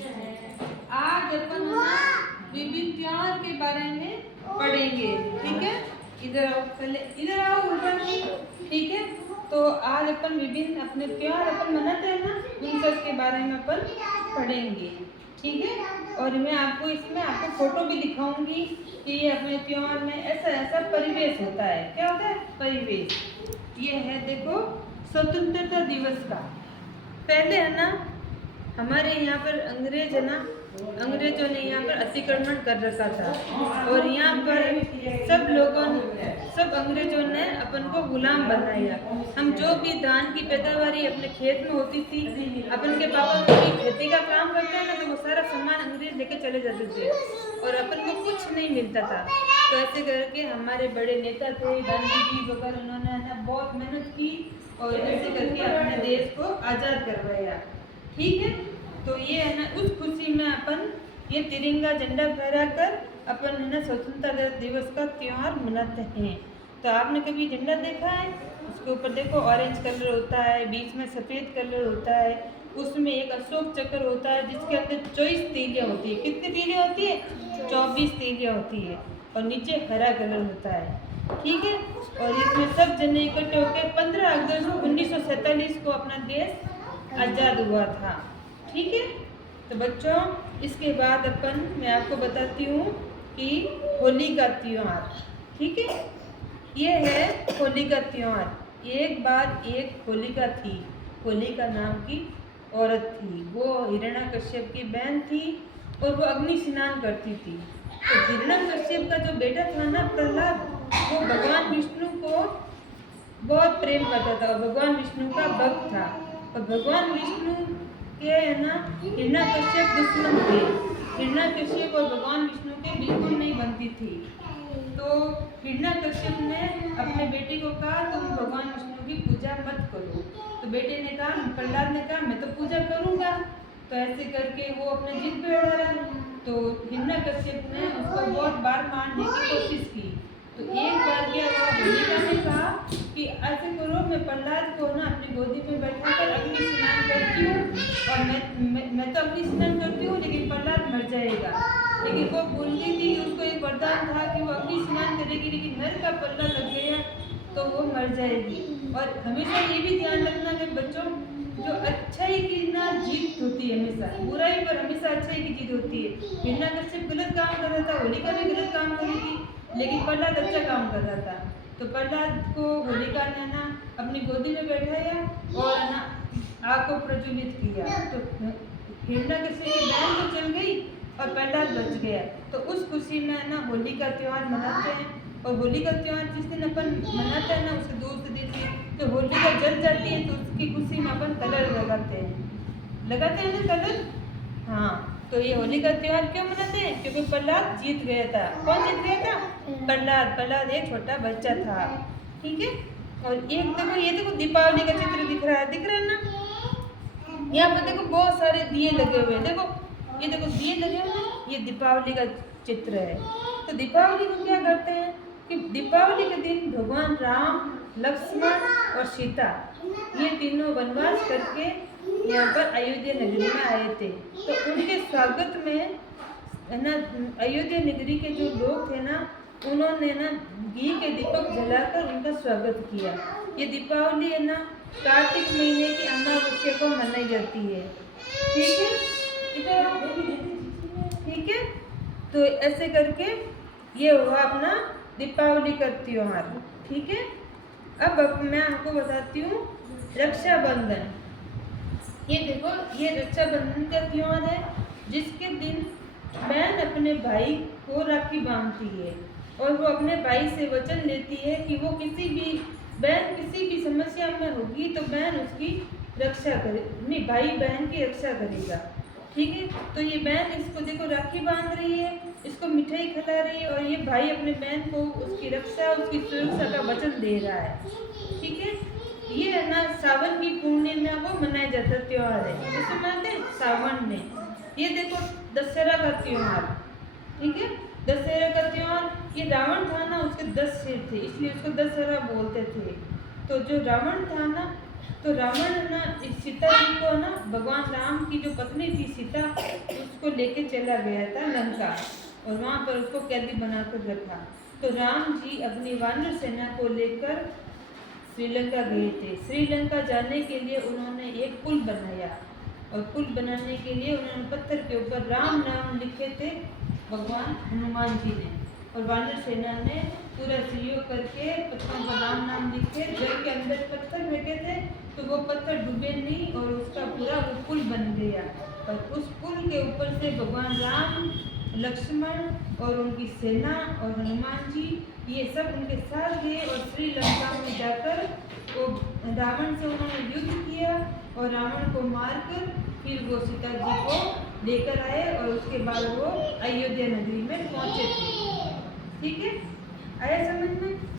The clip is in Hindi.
आज अपन ना विभिन्न त्योहार के बारे में पढ़ेंगे। ठीक है, इधर आओ, पहले इधर आओ उधर। ठीक है, तो आज अपन विभिन्न अपने त्योहार अपन मनाते हैं ना, उन सब के बारे में अपन पढ़ेंगे। ठीक है, और मैं आपको इसमें आपको फोटो भी दिखाऊंगी कि ये अपने त्योहार में ऐसा ऐसा परिवेश होता है। क्या होता है? परिवेश। ये है देखो स्वतंत्रता दिवस का। पहले है ना हमारे यहाँ पर अंग्रेज है ना, अंग्रेजों ने यहाँ पर अतिक्रमण कर रखा था और यहाँ पर सब अंग्रेजों ने अपन को गुलाम बनाया। हम जो भी धान की पैदावारी अपने खेत में होती थी, अपन के पापा कभी खेती का काम करते हैं ना, तो वो सारा सामान अंग्रेज लेके चले जाते थे और अपन को कुछ नहीं मिलता था। तो ऐसे करके हमारे बड़े नेता थे गांधी जी वगैरह, उन्होंने ना बहुत मेहनत की और ऐसे करके अपने देश को आज़ाद करवाया। ठीक है, तो ये है ना उस खुशी में अपन ये तिरंगा झंडा फहराकर अपन है ना स्वतंत्रता दिवस का त्योहार मनाते हैं। तो आपने कभी झंडा देखा है? उसके ऊपर देखो ऑरेंज कलर होता है, बीच में सफ़ेद कलर होता है, उसमें एक अशोक चक्र होता है जिसके अंदर 24 तीलियाँ होती है। कितनी तीलियाँ होती है? 24 तीलियाँ होती है और नीचे हरा कलर होता है। ठीक है, और इसमें सब जने इकट्ठे होकर 15 अगस्त 1947 को अपना देश आज़ाद हुआ था। ठीक है, तो बच्चों इसके बाद अपन मैं आपको बताती हूँ कि होली का त्यौहार। ठीक है, ये है होली का त्यौहार। एक बार एक होलिका थी, होलिका नाम की औरत थी। वो हिरण्यकश्यप की बहन थी और वो अग्नि स्नान करती थी। तो हिरण्यकश्यप का जो बेटा था ना प्रहलाद, वो भगवान विष्णु को बहुत प्रेम करता था और भगवान विष्णु का भक्त था। और भगवान विष्णु के है ना हिरण्यकश्यप दुश्मन थे। हिरण्यकश्यप और भगवान विष्णु के बिल्कुल नहीं बनती थी। तो हिरण्यकश्यप ने अपने बेटे को कहा तुम भगवान विष्णु की पूजा मत करो। तो बेटे ने कहा, प्रहलाद ने कहा मैं तो पूजा करूँगा। तो ऐसे करके वो अपने जिद पे अड़ा। तो हिरण्यकश्यप ने उसको बहुत बार मारने की कोशिश की। तो एक बार क्या हुआ, होलिका ने कहा कि ऐसे करो मैं प्रहलाद को ना अपनी गोदी में बैठाकर अग्नि स्नान करती हूँ और मैं तो अग्नि स्नान करती हूँ लेकिन प्रहलाद मर जाएगा। लेकिन वो भूल गई थी, उसको एक वरदान था कि वो अग्नि स्नान करेगी लेकिन नर का पल्ला लग गया तो वो मर जाएगी। और हमेशा ये भी ध्यान रखना कि बच्चों जो अच्छाई की ना जीत होती है, हमेशा बुराई पर हमेशा अच्छाई की जीत होती है। हिरण्यकश्यप गलत काम कर रहा था, होलिका भी गलत काम कर रही थी, लेकिन प्रहलाद अच्छा काम कर रहा था। तो प्रहलाद को होलिका ने ना अपनी गोदी में बैठाया और ना आग को प्रज्वलित किया। तो हिरण्यकश्यप की बहन तो चल गई और प्रहलाद बच गया। तो उस खुशी में ना होली का त्यौहार मनाते हैं। और होली का त्यौहार जिस दिन अपन मनाते हैं ना उसके दूसरे दिन तो होलिका जल जाती है, तो उसकी खुशी में अपन कलर लगाते हैं ना कलर। हाँ, तो ये होली का त्यौहार क्यों मनाते हैं? क्योंकि प्रहलाद जीत गया था। कौन जीत गया था? प्रहलाद एक छोटा बच्चा था। ठीक है, और एक देखो ये देखो दीपावली का चित्र दिख रहा है ना, यहाँ पर देखो बहुत सारे दिए लगे हुए हैं। देखो ये देखो दिए लगे हुए हैं, ये दीपावली का चित्र है। तो दीपावली को क्या करते हैं कि दीपावली के दिन भगवान राम, लक्ष्मण और सीता ये तीनों वनवास करके यहाँ पर अयोध्या नगरी में आए थे। तो उनके स्वागत में है ना अयोध्या नगरी के जो लोग थे ना, उन्होंने ना घी के दीपक जलाकर उनका स्वागत किया। ये दीपावली है ना कार्तिक महीने की अमावस्या को मनाई जाती है। ठीक है, ठीक है, तो ऐसे करके ये हुआ अपना दीपावली का त्योहार। ठीक है, अब मैं आपको बताती हूँ रक्षाबंधन। ये देखो ये रक्षाबंधन का त्योहार है जिसके दिन बहन अपने भाई को राखी बांधती है और वो अपने भाई से वचन लेती है कि वो किसी भी समस्या में होगी तो बहन उसकी रक्षा करे, अपनी भाई बहन की रक्षा करेगा। ठीक है, तो ये बहन इसको देखो राखी बांध रही है, इसको मिठाई खिला रही है और ये भाई अपने बहन को उसकी रक्षा उसकी सुरक्षा का वचन दे रहा है। ठीक है, ये है ना सावन की पूर्णिमा को मनाया जाता त्योहार है। किसे मनाते हैं? सावन में। ये देखो दशहरा का त्योहार। ठीक है, दशहरा का त्योहार, ये रावण था ना उसके 10 सिर थे इसलिए उसको दशहरा बोलते थे। तो जो रावण था ना तो रावण ना इस सीता जी को ना भगवान राम की जो पत्नी थी सीता उसको लेके चला गया था लंका और वहाँ पर उसको कैदी बनाकर रखा। तो राम जी अपनी वानर सेना को लेकर श्रीलंका गए थे। श्रीलंका जाने के लिए उन्होंने एक पुल बनाया और पुल बनाने के लिए उन्होंने पत्थर के ऊपर राम नाम लिखे थे भगवान हनुमान जी ने और वानर सेना ने पूरा सहयोग करके पत्थरों पर राम नाम लिखे जल के अंदर पत्थर फेंके थे तो वो पत्थर डूबे नहीं और उसका पूरा वो पुल बन गया और उस पुल के ऊपर से भगवान राम लक्ष्मण और उनकी सेना और हनुमान जी ये सब उनके साथ गए और श्रीलंका में जाकर वो रावण से उन्होंने युद्ध किया और रावण को मारकर फिर वो सीता जी को लेकर आए और उसके बाद वो अयोध्या नगरी में पहुंचे थे। ठीक है, आया समझ में?